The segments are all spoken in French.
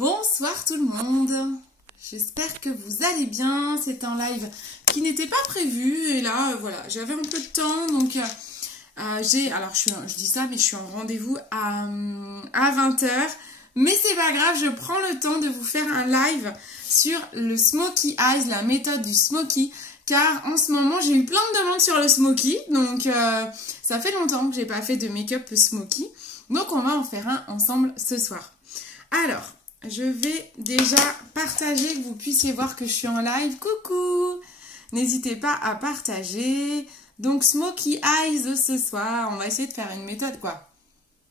Bonsoir tout le monde, j'espère que vous allez bien. C'est un live qui n'était pas prévu et là voilà, j'avais un peu de temps donc je dis ça mais je suis en rendez-vous à 20 h, mais c'est pas grave, je prends le temps de vous faire un live sur le Smokey Eyes, la méthode du Smokey, car en ce moment j'ai eu plein de demandes sur le Smokey, donc ça fait longtemps que j'ai pas fait de make-up Smokey, donc on va en faire un ensemble ce soir. Alors, je vais déjà partager, que vous puissiez voir que je suis en live. Coucou! N'hésitez pas à partager. Donc, Smokey Eyes ce soir. On va essayer de faire une méthode, quoi.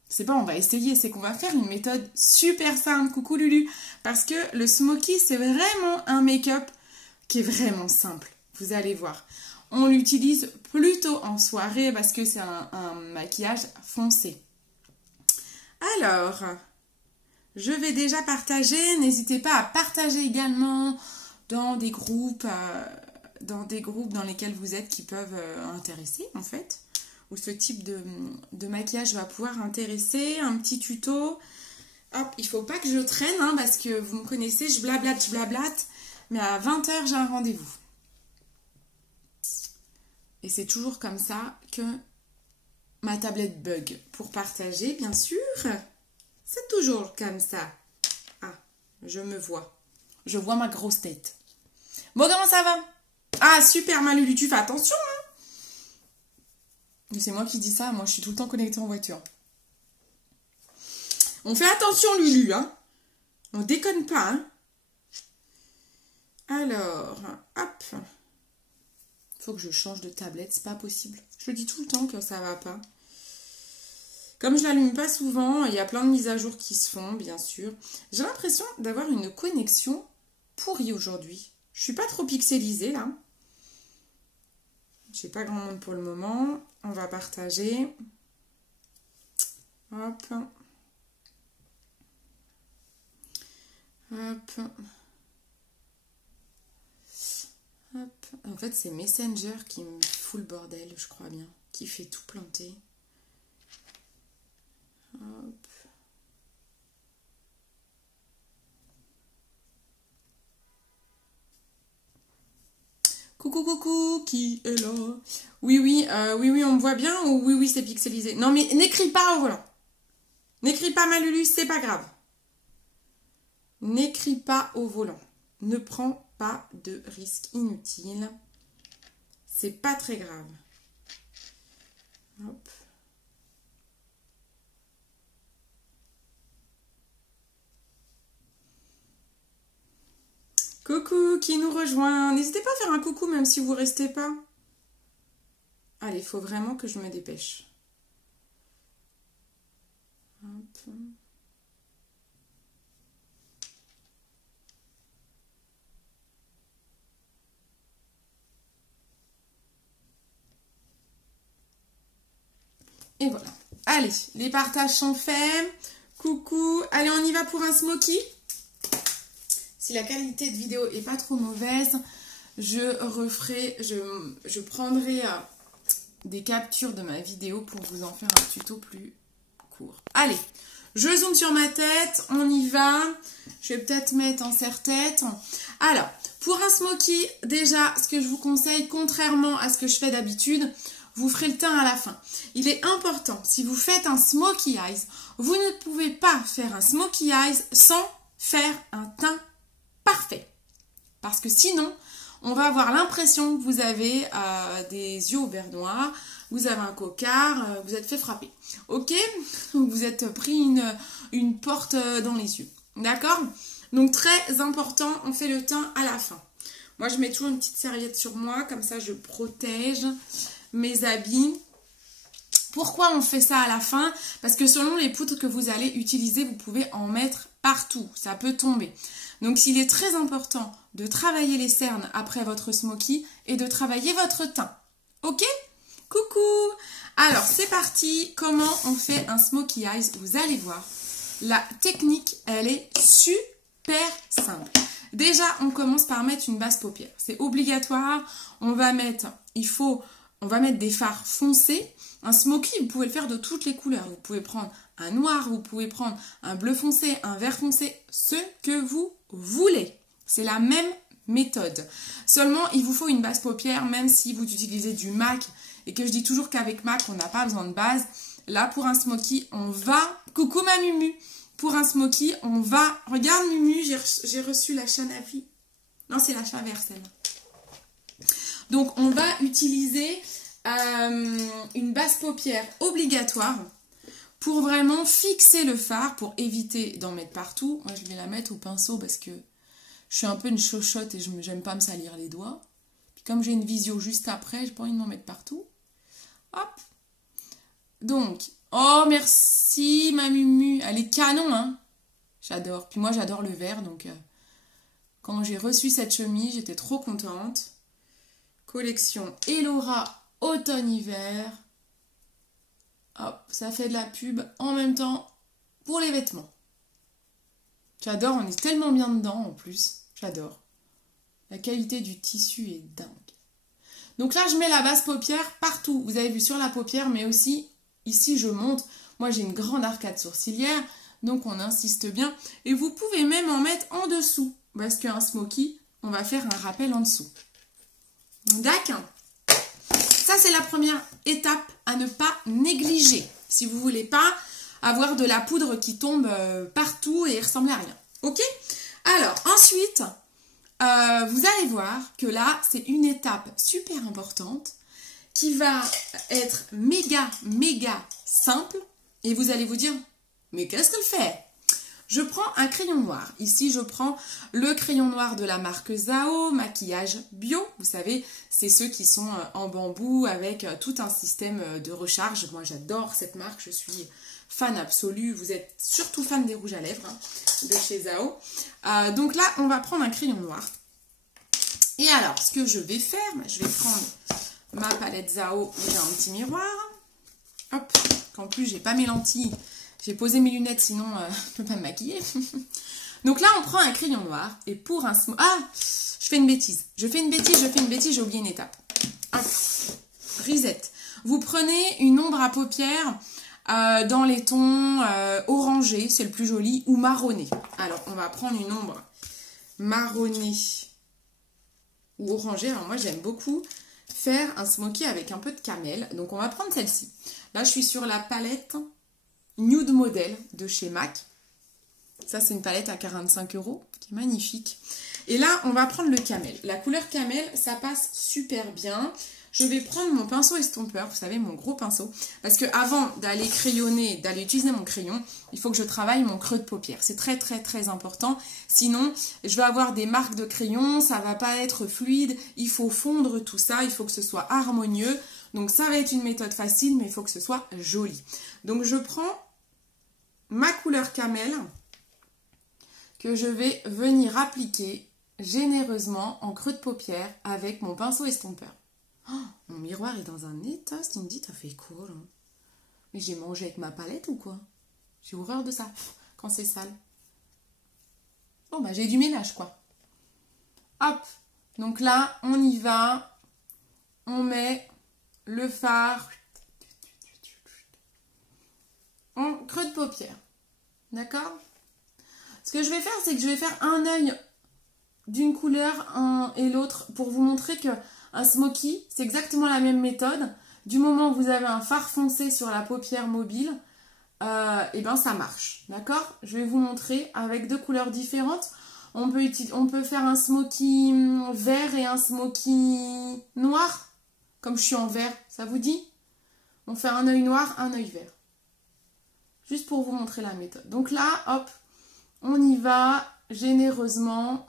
C'est pas on va essayer, c'est qu'on va faire une méthode super simple. Coucou Lulu! Parce que le Smokey, c'est vraiment un make-up qui est vraiment simple. Vous allez voir. On l'utilise plutôt en soirée parce que c'est un maquillage foncé. Alors... je vais déjà partager, n'hésitez pas à partager également dans des groupes dans lesquels vous êtes qui peuvent intéresser en fait, où ce type de maquillage va pouvoir intéresser, un petit tuto. Hop, il ne faut pas que je traîne hein, parce que vous me connaissez, je blablate, mais à 20 h j'ai un rendez-vous. Et c'est toujours comme ça que ma tablette bug pour partager, bien sûr. C'est toujours comme ça. Ah, je me vois. Je vois ma grosse tête. Bon, comment ça va? Ah, super, ma Lulu, tu fais attention, hein? C'est moi qui dis ça, moi je suis tout le temps connectée en voiture. On fait attention, Lulu, hein? On déconne pas, hein? Alors, hop. Faut que je change de tablette, c'est pas possible. Je le dis tout le temps que ça va pas. Comme je l'allume pas souvent, il y a plein de mises à jour qui se font, bien sûr. J'ai l'impression d'avoir une connexion pourrie aujourd'hui. Je suis pas trop pixelisée, là. J'ai pas grand monde pour le moment. On va partager. Hop. Hop. Hop. En fait, c'est Messenger qui me fout le bordel, je crois bien. Qui fait tout planter. Hop. Coucou, coucou, qui est là? Oui, on me voit bien ou oui, c'est pixelisé? Non, mais n'écris pas au volant. N'écris pas, ma Lulu, c'est pas grave. N'écris pas au volant. Ne prends pas de risques inutiles. C'est pas très grave. Hop. Coucou, qui nous rejoint. N'hésitez pas à faire un coucou même si vous restez pas. Allez, il faut vraiment que je me dépêche. Hop. Et voilà. Allez, les partages sont faits. Coucou. Allez, on y va pour un Smokey. Si la qualité de vidéo est pas trop mauvaise, je prendrai des captures de ma vidéo pour vous en faire un tuto plus court. Allez, je zoome sur ma tête, on y va. Je vais peut-être mettre en serre-tête. Alors, pour un Smokey, déjà, ce que je vous conseille, contrairement à ce que je fais d'habitude, vous ferez le teint à la fin. Il est important, si vous faites un Smokey Eyes, vous ne pouvez pas faire un Smokey Eyes sans faire un teint parfait, parce que sinon on va avoir l'impression que vous avez des yeux au beurre noir, vous avez un cocard, vous êtes fait frapper, ok, vous êtes pris une porte dans les yeux, d'accord? Donc très important, on fait le teint à la fin. Moi je mets toujours une petite serviette sur moi, comme ça je protège mes habits. Pourquoi on fait ça à la fin? Parce que selon les poudres que vous allez utiliser, vous pouvez en mettre partout, ça peut tomber. Donc il est très important de travailler les cernes après votre Smokey et de travailler votre teint. Ok? Coucou! Alors c'est parti, comment on fait un Smokey Eyes? Vous allez voir, la technique elle est super simple. Déjà on commence par mettre une base paupière, c'est obligatoire. On va mettre, il faut on va mettre des fards foncés. Un smoky, vous pouvez le faire de toutes les couleurs. Vous pouvez prendre un noir, vous pouvez prendre un bleu foncé, un vert foncé, ce que vous voulez. C'est la même méthode. Seulement, il vous faut une base paupière, même si vous utilisez du MAC, et que je dis toujours qu'avec MAC, on n'a pas besoin de base. Là, pour un smoky, on va... Coucou ma Mumu! Pour un smoky, on va... Regarde Mumu, j'ai reçu la Chanafi. Non, c'est la Chavert, celle-là. Donc, on va utiliser une base paupière obligatoire pour vraiment fixer le fard, pour éviter d'en mettre partout. Moi, je vais la mettre au pinceau parce que je suis un peu une chochotte et j'aime pas me salir les doigts. Puis comme j'ai une visio juste après, j'ai pas envie de m'en mettre partout. Hop. Donc, oh merci ma Mumu. Elle est canon, hein. J'adore. Puis moi, j'adore le vert, donc quand j'ai reçu cette chemise, j'étais trop contente. Collection Elora automne-hiver. Hop, ça fait de la pub en même temps pour les vêtements. J'adore, on est tellement bien dedans en plus. J'adore. La qualité du tissu est dingue. Donc là, je mets la base paupière partout. Vous avez vu sur la paupière, mais aussi ici, je monte. Moi, j'ai une grande arcade sourcilière, donc on insiste bien. Et vous pouvez même en mettre en dessous, parce qu'un smoky, on va faire un rappel en dessous. D'accord. Ça, c'est la première étape à ne pas négliger. Si vous ne voulez pas avoir de la poudre qui tombe partout et ressemble à rien. Ok? Alors, ensuite, vous allez voir que là, c'est une étape super importante qui va être méga simple. Et vous allez vous dire, mais qu'est-ce qu'elle fait? Je prends un crayon noir. Ici, je prends le crayon noir de la marque Zao, maquillage bio. Vous savez, c'est ceux qui sont en bambou avec tout un système de recharge. Moi, j'adore cette marque. Je suis fan absolue. Vous êtes surtout fan des rouges à lèvres hein, de chez Zao. Donc là, on va prendre un crayon noir. Et alors, ce que je vais faire, je vais prendre ma palette Zao où j'ai un petit miroir. Hop, qu'en plus, j'ai pas mes lentilles. J'ai posé mes lunettes, sinon je peux pas me maquiller. Donc là, on prend un crayon noir. Et pour un... Ah, je fais une bêtise. J'ai oublié une étape. Hop, reset. Vous prenez une ombre à paupières dans les tons orangés, c'est le plus joli, ou marronné. Alors, on va prendre une ombre marronnée ou orangée. Alors moi, j'aime beaucoup faire un smoky avec un peu de camel. Donc, on va prendre celle-ci. Là, je suis sur la palette... Nude Model de chez MAC. Ça, c'est une palette à 45 €, qui est magnifique. Et là, on va prendre le camel. La couleur camel, ça passe super bien. Je vais prendre mon pinceau estompeur, vous savez, mon gros pinceau. Parce que avant d'aller crayonner, d'aller utiliser mon crayon, il faut que je travaille mon creux de paupière. C'est très important. Sinon, je vais avoir des marques de crayon, ça va pas être fluide. Il faut fondre tout ça, il faut que ce soit harmonieux. Donc, ça va être une méthode facile, mais il faut que ce soit joli. Donc, je prends ma couleur camel que je vais venir appliquer généreusement en creux de paupière avec mon pinceau estompeur. Oh, mon miroir est dans un état, tu me dis, t'as fait quoi là? Mais j'ai mangé avec ma palette ou quoi? J'ai horreur de ça quand c'est sale. Bon bah j'ai du ménage quoi. Hop, donc là on y va, on met le fard en creux de paupière. D'accord? Ce que je vais faire, c'est que je vais faire un œil d'une couleur et l'autre pour vous montrer que un smoky, c'est exactement la même méthode. Du moment où vous avez un fard foncé sur la paupière mobile, et ben ça marche. D'accord? Je vais vous montrer avec deux couleurs différentes. On peut faire un smoky vert et un smoky noir. Comme je suis en vert, ça vous dit? On fait un œil noir, un œil vert. Juste pour vous montrer la méthode. Donc là, hop, on y va généreusement.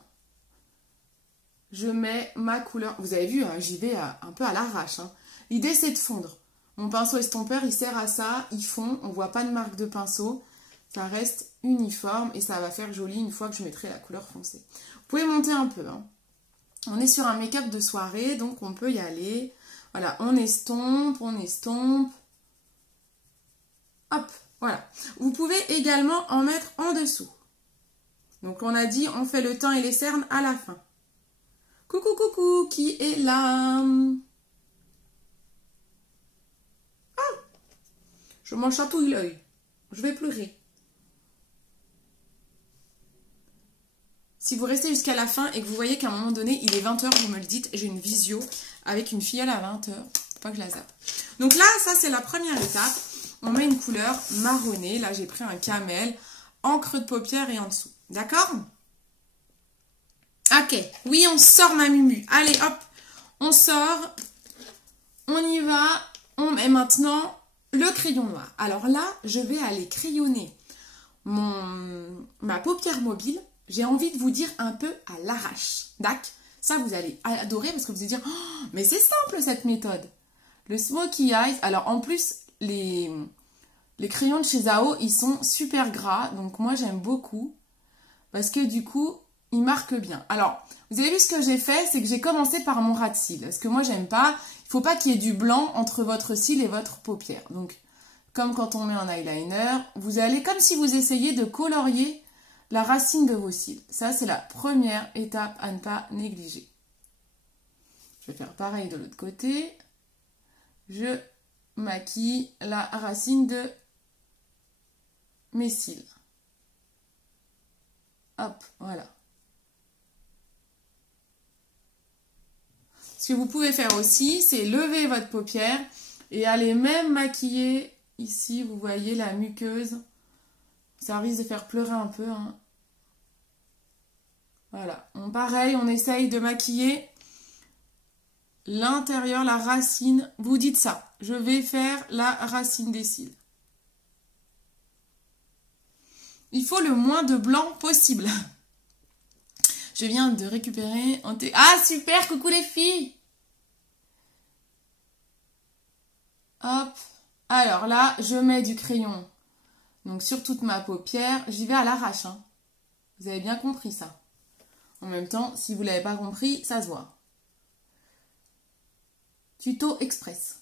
Je mets ma couleur. Vous avez vu, hein, j'y vais un peu à l'arrache. Hein. L'idée, c'est de fondre. Mon pinceau estompeur, il sert à ça. Il fond. On ne voit pas de marque de pinceau. Ça reste uniforme et ça va faire joli une fois que je mettrai la couleur foncée. Vous pouvez monter un peu. Hein. On est sur un make-up de soirée, donc on peut y aller. Voilà, on estompe, on estompe. Hop, voilà. Vous pouvez également en mettre en dessous. Donc on a dit, on fait le teint et les cernes à la fin. Coucou, coucou, qui est là? Je m'en chatouille l'œil. Je vais pleurer. Si vous restez jusqu'à la fin et que vous voyez qu'à un moment donné, il est 20h, vous me le dites, j'ai une visio avec une filleule à 20h. Faut pas que je la zappe. Donc là, ça c'est la première étape. On met une couleur marronnée. Là, j'ai pris un camel en creux de paupière et en dessous. D'accord? Ok. Oui, on sort ma mumu. Allez, hop. On sort. On y va. On met maintenant le crayon noir. Alors là, je vais aller crayonner ma paupière mobile. J'ai envie de vous dire un peu à l'arrache. D'accord? Ça, vous allez adorer parce que vous allez dire oh, mais c'est simple cette méthode. Le Smoky Eyes. Alors, en plus, les crayons de chez Zao, ils sont super gras. Donc, moi, j'aime beaucoup. Parce que du coup, ils marquent bien. Alors, vous avez vu ce que j'ai fait? C'est que j'ai commencé par mon ras de cils. Parce que moi, j'aime pas. Il ne faut pas qu'il y ait du blanc entre votre cil et votre paupière. Donc, comme quand on met un eyeliner, vous allez comme si vous essayiez de colorier la racine de vos cils. Ça, c'est la première étape à ne pas négliger. Je vais faire pareil de l'autre côté. Je maquille la racine de mes cils. Hop, voilà. Ce que vous pouvez faire aussi, c'est lever votre paupière et aller même maquiller ici, vous voyez la muqueuse. Ça risque de faire pleurer un peu. Hein. Voilà. Pareil, on essaye de maquiller l'intérieur, la racine. Vous dites ça. Je vais faire la racine des cils. Il faut le moins de blanc possible. Je viens de récupérer un thé. Ah, super! Coucou les filles! Hop. Alors là, je mets du crayon. Donc sur toute ma paupière. J'y vais à l'arrache. Hein. Vous avez bien compris ça. En même temps, si vous ne l'avez pas compris, ça se voit. Tuto express.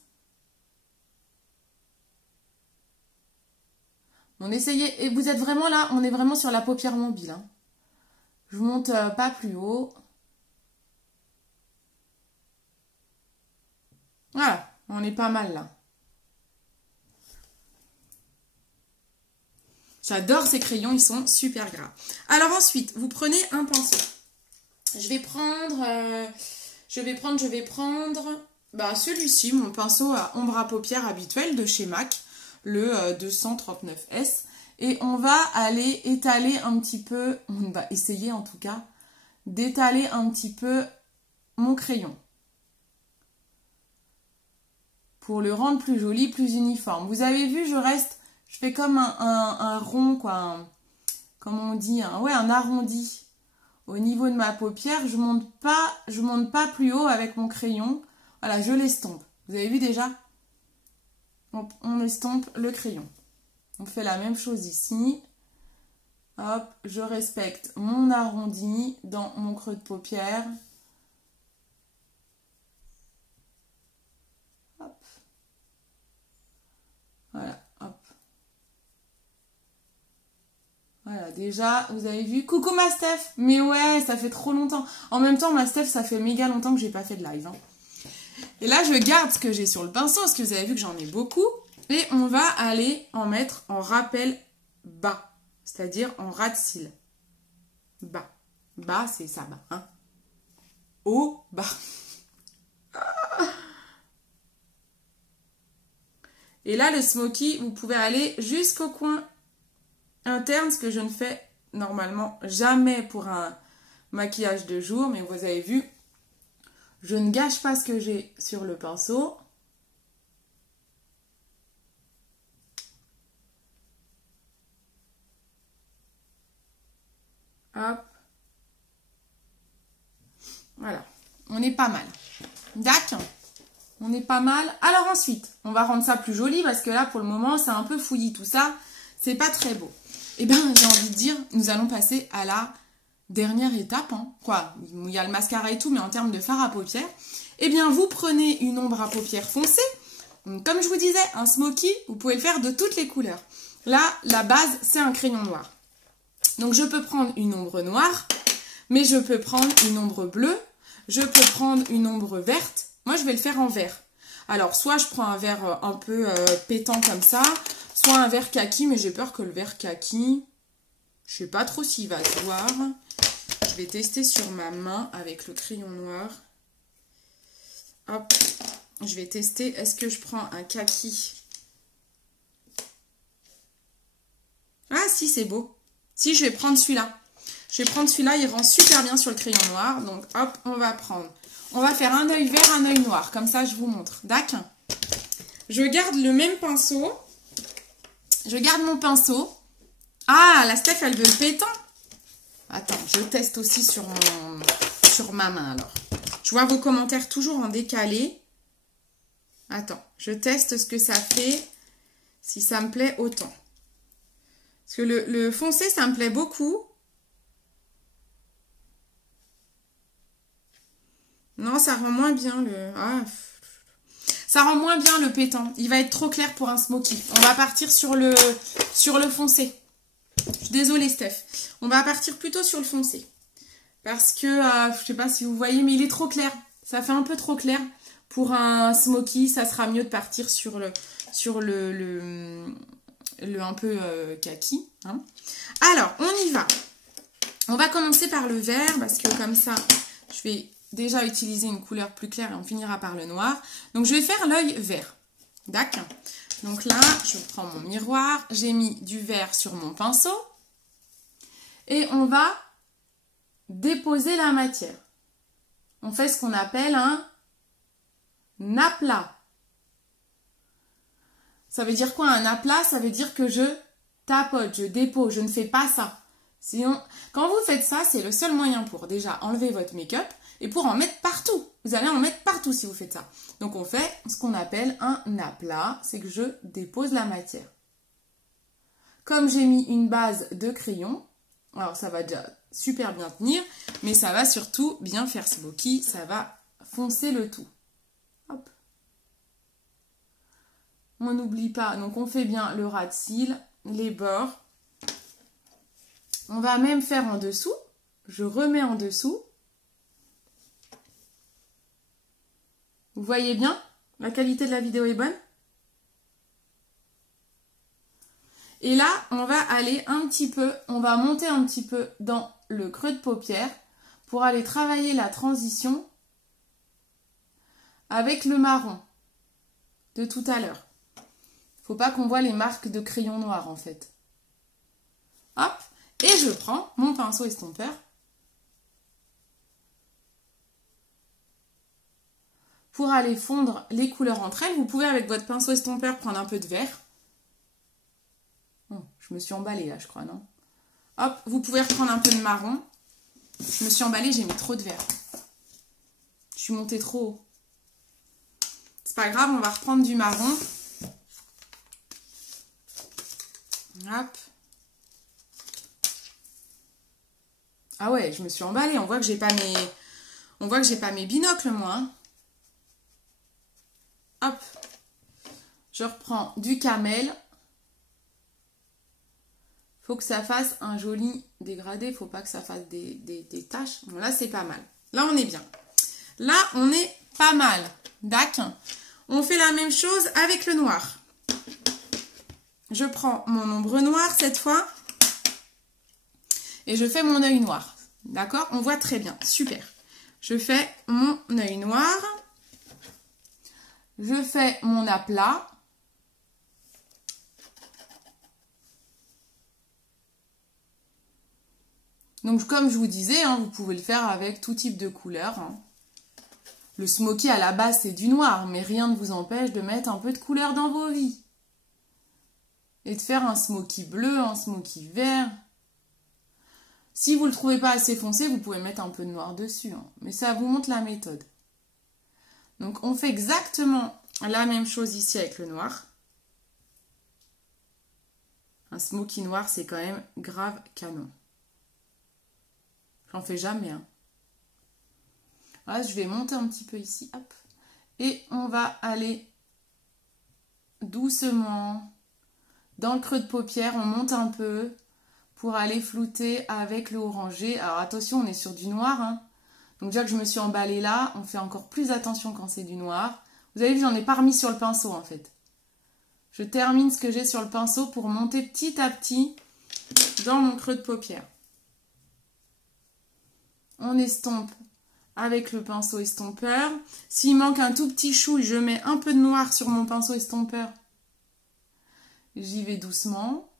On essayez, et vous êtes vraiment là, on est vraiment sur la paupière mobile. Hein. Je vous monte pas plus haut. Voilà, on est pas mal là. J'adore ces crayons, ils sont super gras. Alors ensuite, vous prenez un pinceau. Je vais prendre celui-ci, mon pinceau à ombre à paupières habituel de chez MAC, le 239S. Et on va aller étaler un petit peu, on va essayer en tout cas, d'étaler un petit peu mon crayon. Pour le rendre plus joli, plus uniforme. Vous avez vu, je fais comme un rond, quoi, comment on dit, un arrondi. Au niveau de ma paupière, je monte pas plus haut avec mon crayon. Voilà, je l'estompe. Vous avez vu déjà? On estompe le crayon. On fait la même chose ici. Hop, je respecte mon arrondi dans mon creux de paupière. Hop. Voilà, hop. Voilà, déjà, vous avez vu. Coucou ma Steph. Mais ouais, ça fait trop longtemps. En même temps, ma Steph, ça fait méga longtemps que j'ai pas fait de live. Hein. Et là, je garde ce que j'ai sur le pinceau, parce que vous avez vu que j'en ai beaucoup. Et on va aller en mettre en rappel bas. C'est-à-dire en ras de cils. Bas. Bas, c'est ça, bas. Hein. Haut, bas. Et là, le smoky, vous pouvez aller jusqu'au coin interne, ce que je ne fais normalement jamais pour un maquillage de jour. Mais vous avez vu, je ne gâche pas ce que j'ai sur le pinceau. Hop. Voilà. On est pas mal. D'accord. On est pas mal. Alors ensuite, on va rendre ça plus joli parce que là, pour le moment, c'est un peu fouillis tout ça. C'est pas très beau. Eh bien, j'ai envie de dire, nous allons passer à la dernière étape. Hein. Quoi? Il y a le mascara et tout, mais en termes de fard à paupières. Eh bien, vous prenez une ombre à paupières foncée. Donc, comme je vous disais, un smoky, vous pouvez le faire de toutes les couleurs. Là, la base, c'est un crayon noir. Donc, je peux prendre une ombre noire, mais je peux prendre une ombre bleue, je peux prendre une ombre verte. Moi, je vais le faire en vert. Alors, soit je prends un vert un peu pétant comme ça, faut un vert kaki, mais j'ai peur que le vert kaki, je sais pas trop s'il va se voir. Je vais tester sur ma main avec le crayon noir. Hop, je vais tester. Est-ce que je prends un kaki? Ah si, c'est beau. Si, je vais prendre celui-là. Je vais prendre celui-là, il rend super bien sur le crayon noir. Donc hop, on va prendre. On va faire un œil vert, un œil noir. Comme ça, je vous montre. D'accord? Je garde le même pinceau. Je garde mon pinceau. Ah, la Steph, elle veut le pétant. Attends, je teste aussi sur ma main alors. Je vois vos commentaires toujours en décalé. Attends, je teste ce que ça fait, si ça me plaît autant. Parce que le foncé, ça me plaît beaucoup. Non, ça rend moins bien le... Ah, ça rend moins bien le pétant. Il va être trop clair pour un smoky. On va partir sur le foncé. Je suis désolée, Steph. On va partir plutôt sur le foncé. Parce que, je sais pas si vous voyez, mais il est trop clair. Ça fait un peu trop clair. Pour un smoky, ça sera mieux de partir sur le un peu kaki. Hein. Alors, on y va. On va commencer par le vert parce que comme ça, je vais déjà utiliser une couleur plus claire et on finira par le noir. Donc, je vais faire l'œil vert. D'accord. Donc là, je prends mon miroir. J'ai mis du vert sur mon pinceau. Et on va déposer la matière. On fait ce qu'on appelle un aplat. Ça veut dire quoi un aplat? Ça veut dire que je tapote, je dépose, je ne fais pas ça. Sinon, quand vous faites ça, c'est le seul moyen pour déjà enlever votre make-up et pour en mettre partout. Vous allez en mettre partout si vous faites ça. Donc on fait ce qu'on appelle un aplat, c'est que je dépose la matière. Comme j'ai mis une base de crayon, alors ça va déjà super bien tenir, mais ça va surtout bien faire smoky, ça va foncer le tout. Hop. On n'oublie pas, donc on fait bien le ras de cils, les bords. On va même faire en dessous. Je remets en dessous. Vous voyez bien? La qualité de la vidéo est bonne? Et là, on va aller un petit peu, on va monter un petit peu dans le creux de paupière pour aller travailler la transition avec le marron de tout à l'heure. Faut pas qu'on voit les marques de crayon noir en fait. Hop, et je prends mon pinceau estompeur pour aller fondre les couleurs entre elles. Vous pouvez avec votre pinceau estompeur prendre un peu de vert. Oh, je me suis emballée là, je crois, non? Hop, vous pouvez reprendre un peu de marron. Je me suis emballée, j'ai mis trop de vert. Je suis montée trop haut. C'est pas grave, on va reprendre du marron. Hop. Ah ouais, je me suis emballée. On voit que j'ai pas mes binocles, moi. Hein. Hop. Je reprends du camel. Faut que ça fasse un joli dégradé. Faut pas que ça fasse des taches. Bon, là, c'est pas mal. Là, on est bien. Là, on est pas mal. D'accord. On fait la même chose avec le noir. Je prends mon ombre noire cette fois. Et je fais mon œil noir. D'accord? On voit très bien. Super. Je fais mon œil noir. Je fais mon aplat. Donc, comme je vous disais, hein, vous pouvez le faire avec tout type de couleur. Hein. Le smoky, à la base, c'est du noir. Mais rien ne vous empêche de mettre un peu de couleur dans vos vies. Et de faire un smoky bleu, un smoky vert. Si vous ne le trouvez pas assez foncé, vous pouvez mettre un peu de noir dessus. Hein. Mais ça vous montre la méthode. Donc, on fait exactement la même chose ici avec le noir. Un smoky noir, c'est quand même grave canon. J'en fais jamais. Hein. Là, je vais monter un petit peu ici. Hop. Et on va aller doucement dans le creux de paupière. On monte un peu pour aller flouter avec le orangé. Alors attention, on est sur du noir. Hein. Donc déjà que je me suis emballée là, on fait encore plus attention quand c'est du noir. Vous avez vu, j'en ai pas remis sur le pinceau en fait. Je termine ce que j'ai sur le pinceau pour monter petit à petit dans mon creux de paupière. On estompe avec le pinceau estompeur. S'il manque un tout petit chou, je mets un peu de noir sur mon pinceau estompeur. J'y vais doucement.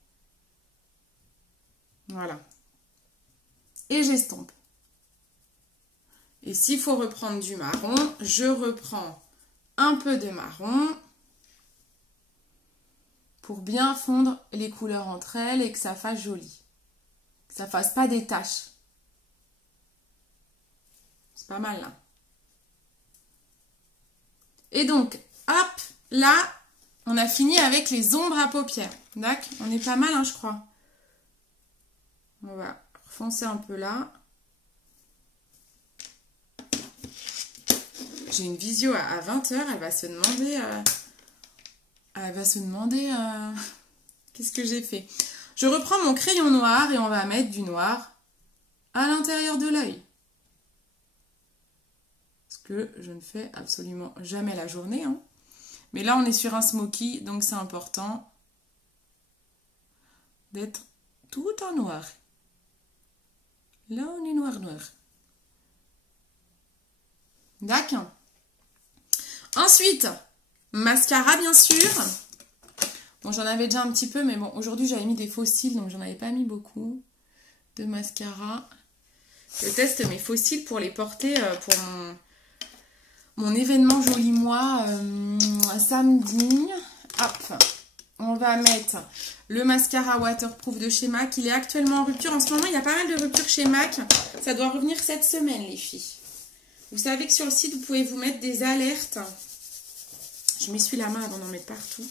Voilà. Et j'estompe. Et s'il faut reprendre du marron, je reprends un peu de marron pour bien fondre les couleurs entre elles et que ça fasse joli. Que ça fasse pas des taches. C'est pas mal là. Et donc, hop, là, on a fini avec les ombres à paupières. D'accord? On est pas mal, hein, je crois. On va refoncer un peu là. J'ai une visio à 20 h, elle va se demander... qu'est-ce que j'ai fait? Je reprends mon crayon noir et on va mettre du noir à l'intérieur de l'œil. Ce que je ne fais absolument jamais la journée. Hein. Mais là, on est sur un smoky, donc c'est important d'être tout en noir. Là, on est noir. D'accord. Ensuite, mascara, bien sûr. Bon, j'en avais déjà un petit peu, mais bon, aujourd'hui, j'avais mis des faux cils, donc j'en avais pas mis beaucoup de mascara. Je teste mes faux cils pour les porter pour mon événement Joli Moi samedi. Hop, on va mettre le mascara waterproof de chez MAC. Il est actuellement en rupture. En ce moment, il y a pas mal de ruptures chez MAC. Ça doit revenir cette semaine, les filles. Vous savez que sur le site, vous pouvez vous mettre des alertes. Je m'essuie la main avant d'en mettre partout.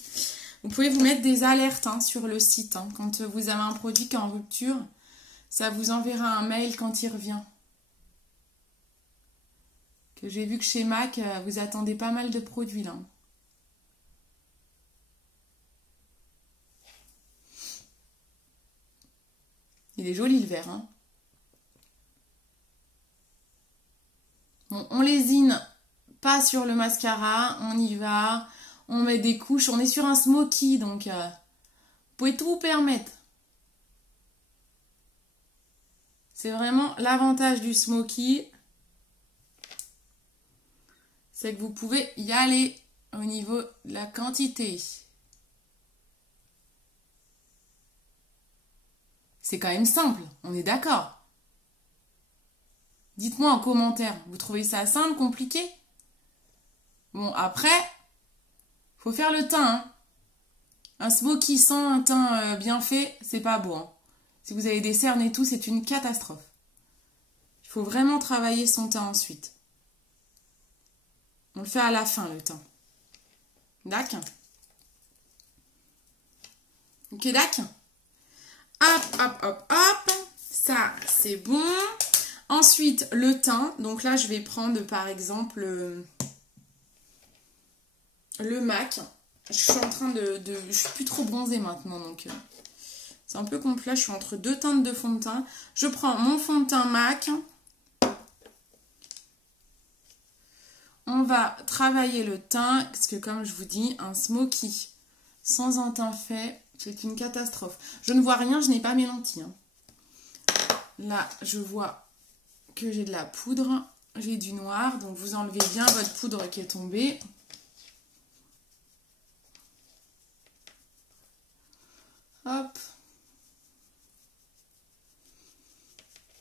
Vous pouvez vous mettre des alertes hein, sur le site. Hein. Quand vous avez un produit qui est en rupture, ça vous enverra un mail quand il revient. Que j'ai vu que chez MAC, vous attendez pas mal de produits là. Il est joli le vert. Hein. Bon, on lésine pas sur le mascara, on y va, on met des couches, on est sur un smoky, donc vous pouvez tout vous permettre. C'est vraiment l'avantage du smoky, c'est que vous pouvez y aller au niveau de la quantité. C'est quand même simple, on est d'accord. Dites-moi en commentaire, vous trouvez ça simple, compliqué? Bon, après, faut faire le teint. Hein. Un smoky sans un teint bien fait, c'est pas beau. Hein. Si vous avez des cernes et tout, c'est une catastrophe. Il faut vraiment travailler son teint ensuite. On le fait à la fin, le teint. D'accord? Ok, d'accord? Hop. Ça, c'est bon. Ensuite, le teint. Donc là, je vais prendre par exemple le MAC. Je suis en train je suis plus trop bronzée maintenant. Donc c'est un peu complet. Je suis entre deux teintes de fond de teint. Je prends mon fond de teint MAC. On va travailler le teint. Parce que comme je vous dis, un smoky sans un teint fait, c'est une catastrophe. Je ne vois rien, je n'ai pas mes lentilles. Hein. Là, je vois que j'ai de la poudre, j'ai du noir, donc vous enlevez bien votre poudre qui est tombée. Hop.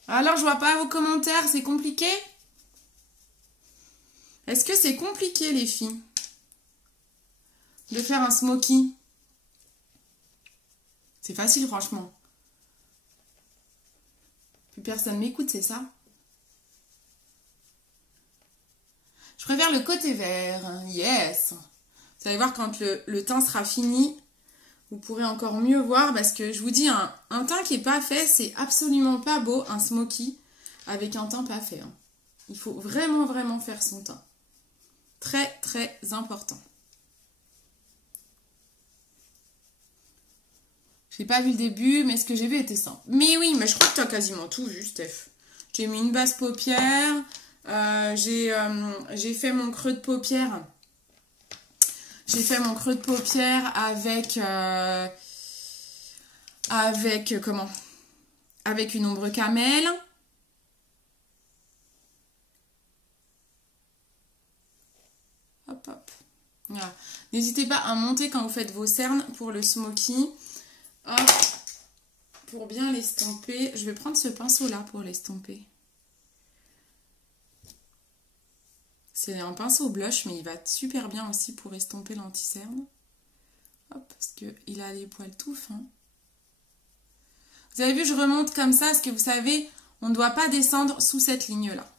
Alors, je vois pas vos commentaires, c'est compliqué? Est-ce que c'est compliqué, les filles, de faire un smoky? C'est facile, franchement. Plus personne m'écoute, c'est ça? Je préfère le côté vert. Yes. Vous allez voir quand le teint sera fini, vous pourrez encore mieux voir parce que je vous dis, un teint qui n'est pas fait, c'est absolument pas beau, un smoky avec un teint pas fait. Hein. Il faut vraiment faire son teint. Très important. J'ai pas vu le début, mais ce que j'ai vu était simple. Mais oui, mais je crois que tu as quasiment tout vu, Steph. J'ai mis une base paupière. J'ai fait mon creux de paupière J'ai fait mon creux de paupière comment? Avec une ombre camel. Hop, hop. Voilà. N'hésitez pas à monter quand vous faites vos cernes pour le smoky. Hop. Pour bien l'estomper. Je vais prendre ce pinceau-là pour l'estomper. C'est un pinceau blush, mais il va super bien aussi pour estomper l'anti-cerne. Hop, parce qu'il a les poils tout fins. Vous avez vu, je remonte comme ça, parce que vous savez, on ne doit pas descendre sous cette ligne-là.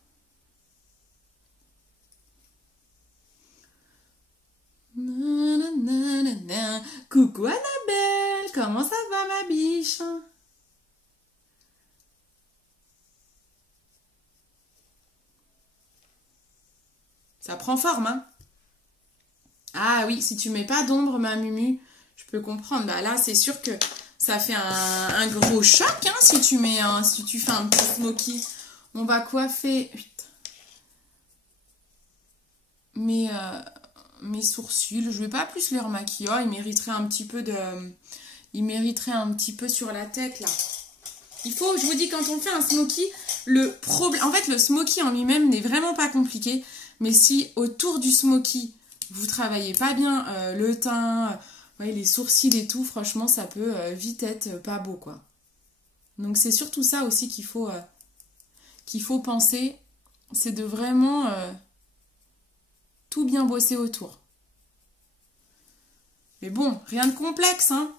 Coucou Annabelle, comment ça va ma biche? Ça prend forme, hein? Ah oui, si tu mets pas d'ombre, ma Mumu, je peux comprendre. Bah là, c'est sûr que ça fait un gros choc, hein, si tu fais un petit smoky. On va coiffer mes sourcils. Je vais pas plus les remaquiller. Oh, ils mériteraient un petit peu sur la tête, là. Il faut, je vous dis, quand on fait un smoky, en fait, le smoky en lui-même n'est vraiment pas compliqué. Mais si autour du smoky, vous travaillez pas bien le teint, les sourcils et tout, franchement, ça peut vite être pas beau, quoi. Donc, c'est surtout ça aussi qu'il faut penser. C'est de vraiment tout bien bosser autour. Mais bon, rien de complexe, hein.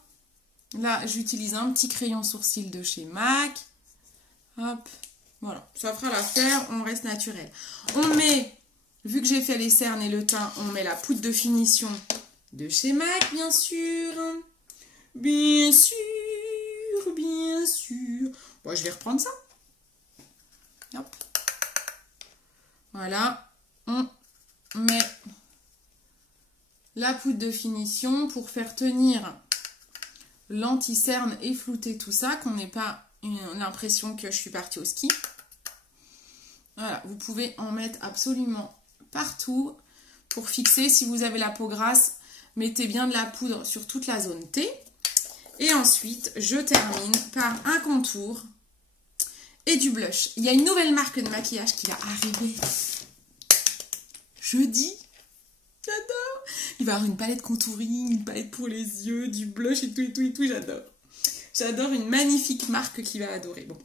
Là, j'utilise un petit crayon sourcil de chez MAC. Hop, voilà. Ça fera l'affaire, on reste naturel. On met... Vu que j'ai fait les cernes et le teint, on met la poudre de finition de chez MAC, bien sûr. Bien sûr, bien sûr. Bon, je vais reprendre ça. Hop. Voilà. On met la poudre de finition pour faire tenir l'anti-cerne et flouter tout ça, qu'on n'ait pas l'impression que je suis partie au ski. Voilà, vous pouvez en mettre absolument partout pour fixer. Si vous avez la peau grasse, mettez bien de la poudre sur toute la zone T. Et ensuite, je termine par un contour et du blush. Il y a une nouvelle marque de maquillage qui va arriver jeudi. J'adore. Il va y avoir une palette contouring, une palette pour les yeux, du blush et tout, j'adore. J'adore, une magnifique marque qui va adorer. Bon,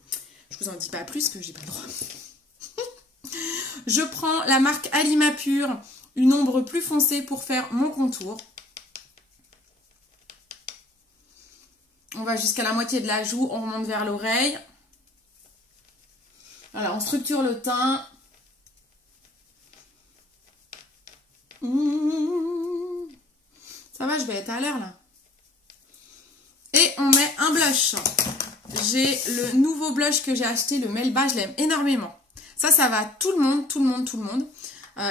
je vous en dis pas plus que j'ai pas le droit. Je prends la marque Alima Pure, une ombre plus foncée pour faire mon contour. On va jusqu'à la moitié de la joue, on remonte vers l'oreille. Voilà, on structure le teint. Ça va, je vais être à l'heure là. Et on met un blush. J'ai le nouveau blush que j'ai acheté, le Melba, je l'aime énormément. Ça va à tout le monde.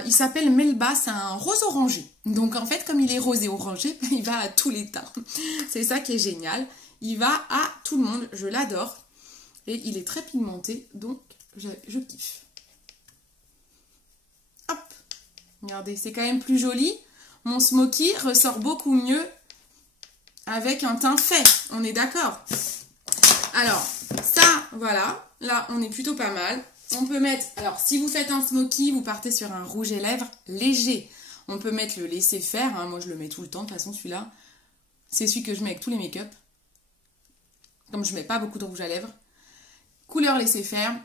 Il s'appelle Melba, c'est un rose orangé. Donc en fait, comme il est rosé orangé, il va à tous les teints. C'est ça qui est génial. Il va à tout le monde, je l'adore. Et il est très pigmenté, donc je kiffe. Hop, regardez, c'est quand même plus joli. Mon smoky ressort beaucoup mieux avec un teint fait, on est d'accord? Alors, ça, voilà, là, on est plutôt pas mal. On peut mettre, alors si vous faites un smoky, vous partez sur un rouge et lèvres léger. On peut mettre le laisser faire, hein. Moi je le mets tout le temps, de toute façon celui-là, c'est celui que je mets avec tous les make-up. Comme je mets pas beaucoup de rouge à lèvres. Couleur laisser faire,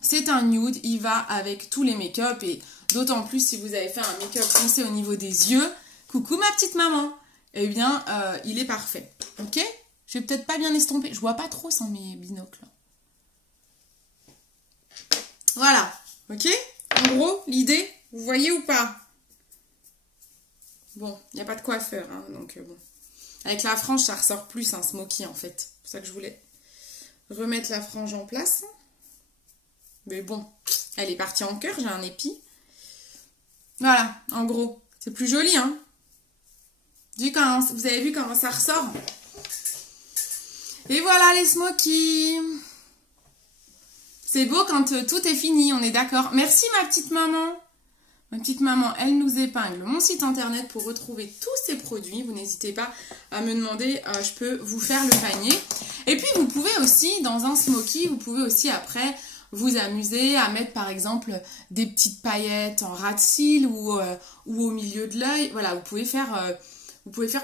c'est un nude, il va avec tous les make-up et d'autant plus si vous avez fait un make-up foncé au niveau des yeux. Coucou ma petite maman, eh bien il est parfait, ok? Je vais peut-être pas bien estomper, je vois pas trop sans mes binocles. Voilà, ok? En gros, l'idée, vous voyez ou pas? Bon, il n'y a pas de coiffeur, hein, donc bon. Avec la frange, ça ressort plus un smoky, en fait. C'est pour ça que je voulais remettre la frange en place. Mais bon, elle est partie en cœur, j'ai un épi. Voilà, en gros, c'est plus joli, hein? Vous avez vu comment ça ressort? Et voilà les smokies. C'est beau quand tout est fini, on est d'accord. Merci ma petite maman Ma petite maman, elle nous épingle mon site internet pour retrouver tous ces produits. Vous n'hésitez pas à me demander, je peux vous faire le panier. Et puis vous pouvez aussi, dans un smoky, vous pouvez aussi après vous amuser à mettre par exemple des petites paillettes en ras de cils ou au milieu de l'œil. Voilà, vous pouvez faire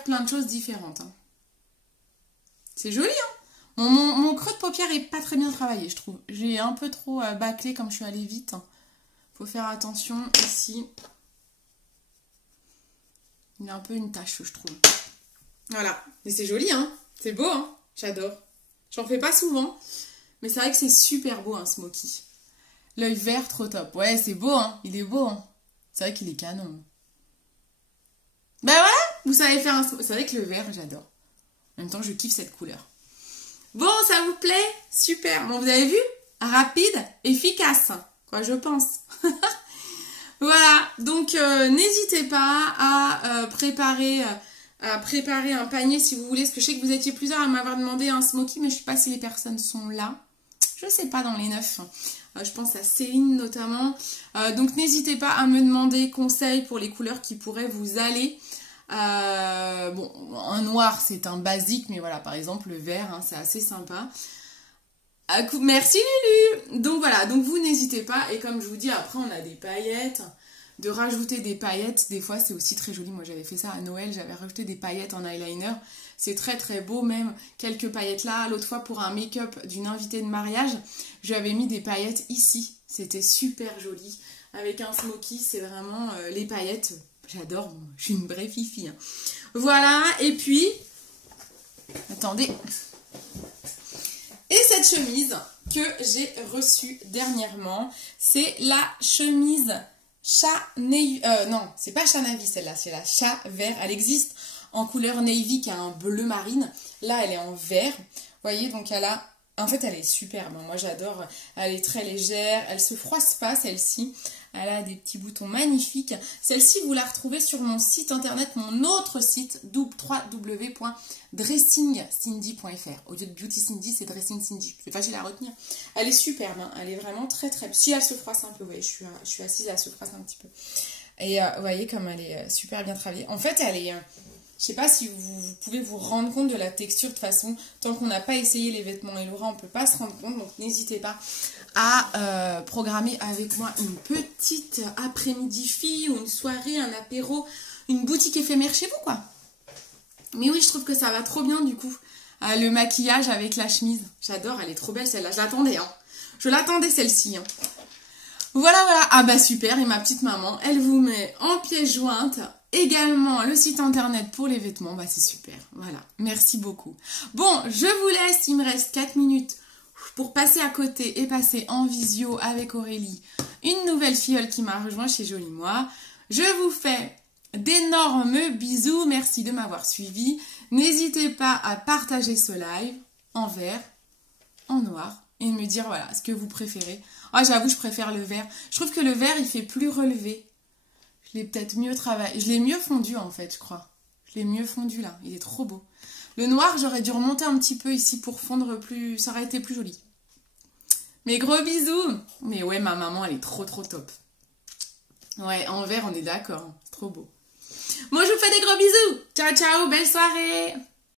plein de choses différentes. Hein. C'est joli, hein? Mon creux de paupière est pas très bien travaillé, je trouve. J'ai un peu trop bâclé comme je suis allée vite. Faut faire attention ici. Il y a un peu une tache, je trouve. Voilà. Mais c'est joli, hein? C'est beau, hein? J'adore. J'en fais pas souvent. Mais c'est vrai que c'est super beau, un smoky. L'œil vert, trop top. Ouais, c'est beau, hein? Il est beau, hein? C'est vrai qu'il est canon. Ben voilà! Vous savez faire un smoky. C'est vrai que le vert, j'adore. En même temps, je kiffe cette couleur. Bon, ça vous plaît? Super. Bon, vous avez vu? Rapide, efficace. Quoi, je pense. Voilà. Donc, n'hésitez pas à préparer un panier si vous voulez. Parce que je sais que vous étiez plusieurs à m'avoir demandé un smoky, mais je ne sais pas si les personnes sont là. Je ne sais pas dans les 9. Je pense à Céline notamment. Donc, n'hésitez pas à me demander conseils pour les couleurs qui pourraient vous aller. Bon, un noir c'est un basique, mais voilà, par exemple le vert, hein, c'est assez sympa. Merci Lulu. Donc voilà, donc vous n'hésitez pas, et comme je vous dis, après on a des paillettes, de rajouter des paillettes, des fois c'est aussi très joli. Moi j'avais fait ça à Noël, j'avais rajouté des paillettes en eyeliner, c'est très très beau, même quelques paillettes là. L'autre fois pour un make-up d'une invitée de mariage, j'avais mis des paillettes ici, c'était super joli. Avec un smoky, c'est vraiment les paillettes. J'adore, bon, je suis une vraie fifi. Hein. Voilà, et puis, attendez. Et cette chemise que j'ai reçue dernièrement, c'est la chemise chat navy. Non, c'est pas chat navy celle-là, c'est la chat vert. Elle existe en couleur navy qui a un bleu marine. Là, elle est en vert. Vous voyez, donc elle a... En fait, elle est superbe. Moi, j'adore. Elle est très légère. Elle se froisse pas, celle-ci. Elle a des petits boutons magnifiques. Celle-ci, vous la retrouvez sur mon site internet, mon autre site, www.dressingcindy.fr. Au lieu de Beauty Cindy, c'est Dressing Cindy. C'est facile à retenir. Elle est superbe. Hein. Elle est vraiment très, très... Si elle se froisse un peu, vous voyez, je suis assise, elle se froisse un petit peu. Et vous voyez comme elle est super bien travaillée. En fait, elle est... Je sais pas si vous pouvez vous rendre compte de la texture. De toute façon, tant qu'on n'a pas essayé les vêtements Elora, on ne peut pas se rendre compte. Donc, n'hésitez pas à programmer avec moi une petite après-midi fille ou une soirée, un apéro, une boutique éphémère chez vous, quoi. Mais oui, je trouve que ça va trop bien, du coup. Le maquillage avec la chemise. J'adore, elle est trop belle, celle-là. Je l'attendais, hein. Je l'attendais, celle-ci, hein. Voilà, voilà. Ah bah super, et ma petite maman, elle vous met en pièce jointe également le site internet pour les vêtements. Bah c'est super, voilà. Merci beaucoup. Bon, je vous laisse, il me reste 4 minutes pour passer à côté et passer en visio avec Aurélie, une nouvelle filleule qui m'a rejoint chez Jolie Moi. Je vous fais d'énormes bisous, merci de m'avoir suivi. N'hésitez pas à partager ce live en vert, en noir, et de me dire voilà ce que vous préférez. Ah, j'avoue, je préfère le vert. Je trouve que le vert, il fait plus relevé. Je l'ai peut-être mieux travaillé. Je l'ai mieux fondu, en fait, je crois. Je l'ai mieux fondu, là. Il est trop beau. Le noir, j'aurais dû remonter un petit peu ici pour fondre plus... Ça aurait été plus joli. Mais gros bisous. Mais ouais, ma maman, elle est trop, trop top. Ouais, en vert, on est d'accord. C'est trop beau. Moi, je vous fais des gros bisous. Ciao, ciao. Belle soirée.